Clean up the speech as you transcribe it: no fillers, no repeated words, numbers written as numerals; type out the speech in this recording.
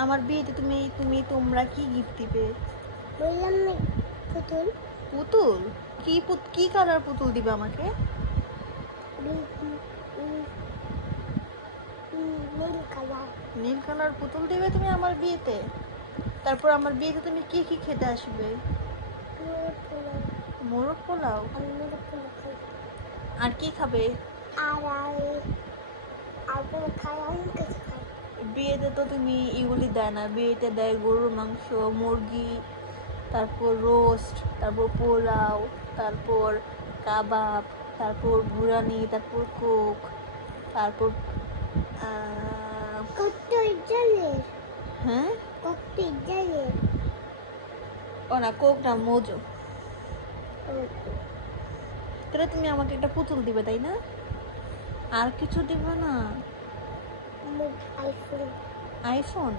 আমার বিয়েতে তুমি তুমি তোমরা কি গিফট দিবে? বললাম না, পুতুল। পুতুল? কি কালার পুতুল দিবে আমাকে? নীল কালার। নীল কালার পুতুল দিবে তুমি আমার বিয়েতে? তারপর আমার বিয়েতে তুমি কি কি খেতে আসবে? মোরগ পোলাও। মোরগ পোলাও? আমি মোরগ পোলাও খাই। আর কি খাবে? আর আর আর কোনো খাই, অনেক কিছু খাই। বিয়েতে তো তুমি এগুলি দেয় না, বিয়েতে দেয় গরুর মাংস, মুরগি, তারপর রোস্ট, তারপর পোলাও, তারপর কাবাব, তারপর বিরিয়ানি, তারপর কোক, তারপর কত জলের? হ্যাঁ, কত জলের? ও না, কোক না, মোজো। তাহলে তুমি আমাকে একটা পুতুল দিবে, তাই না? আর কিছু দিবে না? আইফোন। আইফোন?